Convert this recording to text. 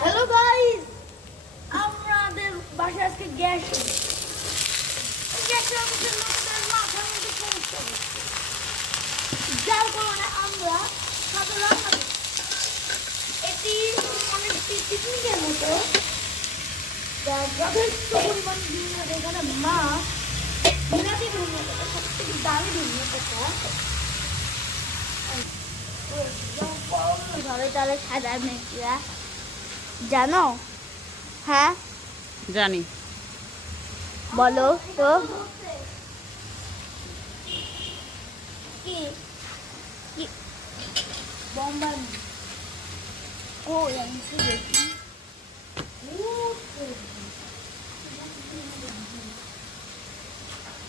Hello guys, আমাদের বাসায় আজকে গ্যাস গ্যাসের মধ্যে লোকের মাথার মধ্যে সমস্যা হচ্ছে, যার কারণে আমরা সাদা রান্না করছি। এটি অনেক পিকনিকের মতো, যথেষ্ট পরিমাণ ধনিয়া, এখানে মাছ বিলাতি ধনিয়া পাতা, সব থেকে দামি ধনিয়া পাতা, ভাবে তাহলে সাদা মেঘলা জানো? হ্যাঁ জানি। বলো তো কি কি বোম্বাই ও আমি তো দেখি